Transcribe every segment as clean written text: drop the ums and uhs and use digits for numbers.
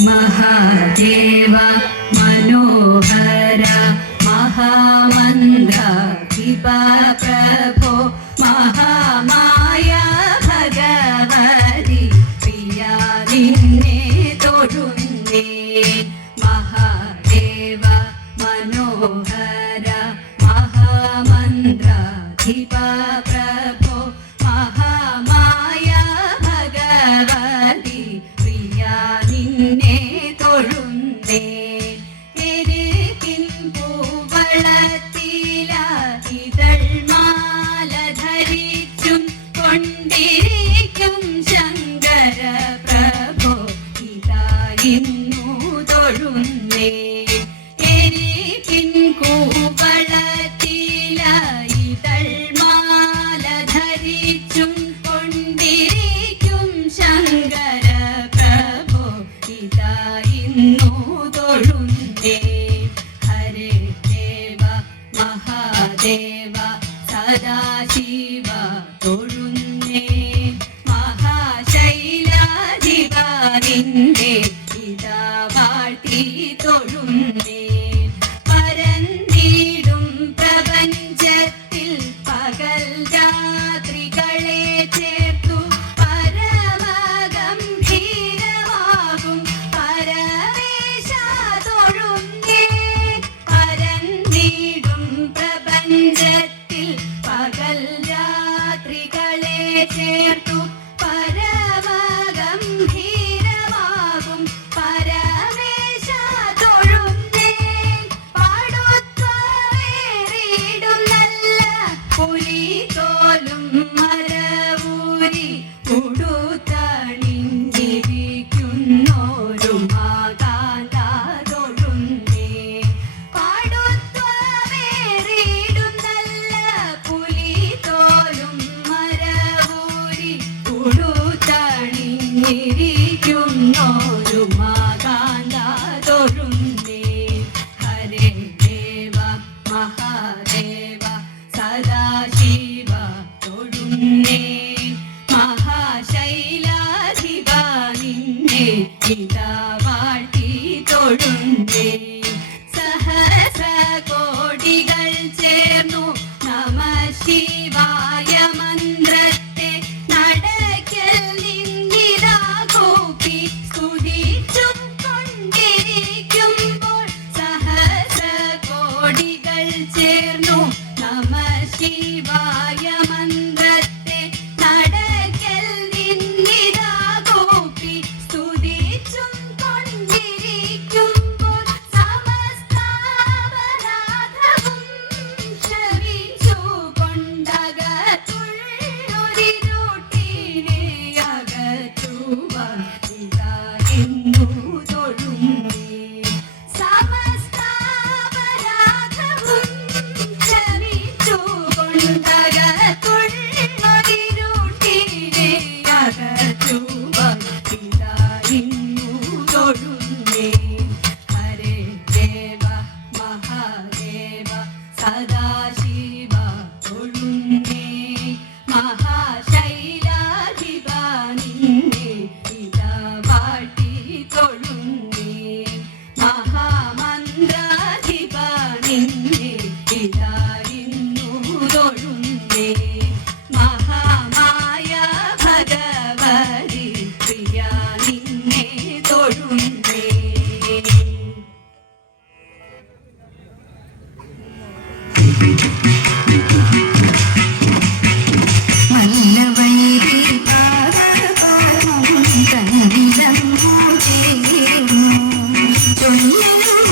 महादेव मनोहर महामन्त्राधिपा प्रभो महामाया भगवति प्रिया निन्ने തൊഴുന്നേ महादेव मनोहर महामन्त्राधिपा प्रभो महामाया भगवति प्रिया നിന്നെ തൊഴുന്നേ എരികിൻ പൂവളത്തില ഇതൾമാല ധരിച്ചും കൊണ്ടിരിക്കും ശങ്കര പ്രഭോ ഇതാ ഇന്നു തൊഴുന്നേ എരികിൻ പൂവളത്തില ഇതൾമാല ധരിച്ചും കൊണ്ടിരിക്കും ശങ്കര ഹരേ ദേവ മഹാദേവ സദാശിവ തൊഴുന്നേ മഹാശൈലാധിപ നിന്നെ ഇതാ വാഴ്ത്തി തൊഴുന്നേ പരന്നിടും പ്രപഞ്ചത്തിൽ പകൽ രാത്രികളെ ചേർത്തു പരമഗംഭീരമാകും പ്രപഞ്ചത്തിൽ പകൽ രാത്രികളെ ചേർത്തു പരമഗംഭീരമാകും പരമേശ തൊഴുന്നേ പാടുത്വേറിടും നല്ല പുലിതോലും മരവൂരി ഉടുത്തണിഞ്ഞിരിക്കുന്നോരു മാകാന്ത തൊഴുന്നേ ിരിക്കുന്നോരു മാകാന്ത തൊഴുന്നേ ഹരേ ദേവ മഹാദേവ സദാശിവ തൊഴുന്നേ മഹാശൈലാധിപ നിന്നെ ഇതാ വാഴ്ത്തി തൊഴുന്നേ സഹസ്രകോടികൾ ചേർന്നു നമ ശിവായ മന്ത്രത്തെ നടക്കൽ നിന്നിതാ കൂപ്പി സ്തുതിച്ചും കൊണ്ടിരിക്കുമ്പോൾ സഹസ്രകോടികൾ ചേർന്നു നമ ശിവായ മന്ത്രത്തെ നടക്കൽ നിന്നിതാ കൂപ്പി സ്തുതിച്ചും കൊണ്ടിരിക്കുമ്പോൾ സമസ്താപരാധവും ശവിച്ചു കൊണ്ടകത്തുള്ളൊരിരുട്ടിനെ അകറ്റുവാൻ ഇതാ ഇന്നു തൊഴുന്നേ സമസ്താപരാധവും ശവിച്ചു കൊണ്ടകത്തുള്ളൊരിരുട്ടിനെ അകറ്റുവാൻ ഇതാ ഇന്നു തൊഴുന്നേ ഹരേ ദേവ മഹാദേവ സദാശിവ തൊഴുന്നേ മഹാശൈലാധിപ നിന്നെ ഇതാ വാഴ്ത്തി തൊഴുന്നേ മഹാമന്ത്രാധിപ നിന്നെ ഇതാ ഇന്നു തൊഴുന്നേ മഹാമായ ഭഗവതി പ്രിയ നിന്നെ തൊഴുന്നേ മല്ലവൈരി പാദപദ്മം തന്നിലങ്ങു ചേർന്നു ചൊല്ലലും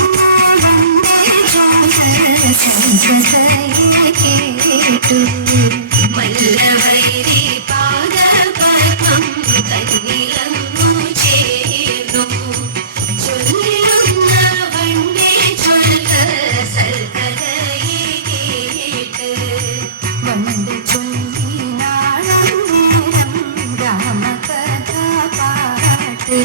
വന്ദേ ശ്വാസസംഗതയെ കേട്ടു മല്ലവൈരി പാദപദ്മം തന്നിലങ്ങു ചേർന്നു ചൊല്ലിടുന്ന വന്ദേ ശ്വാസസംഗതയെ കേട്ട് വന്ദേ ചൊല്ലിനാളം നേരം രാമകഥ പാട്ട്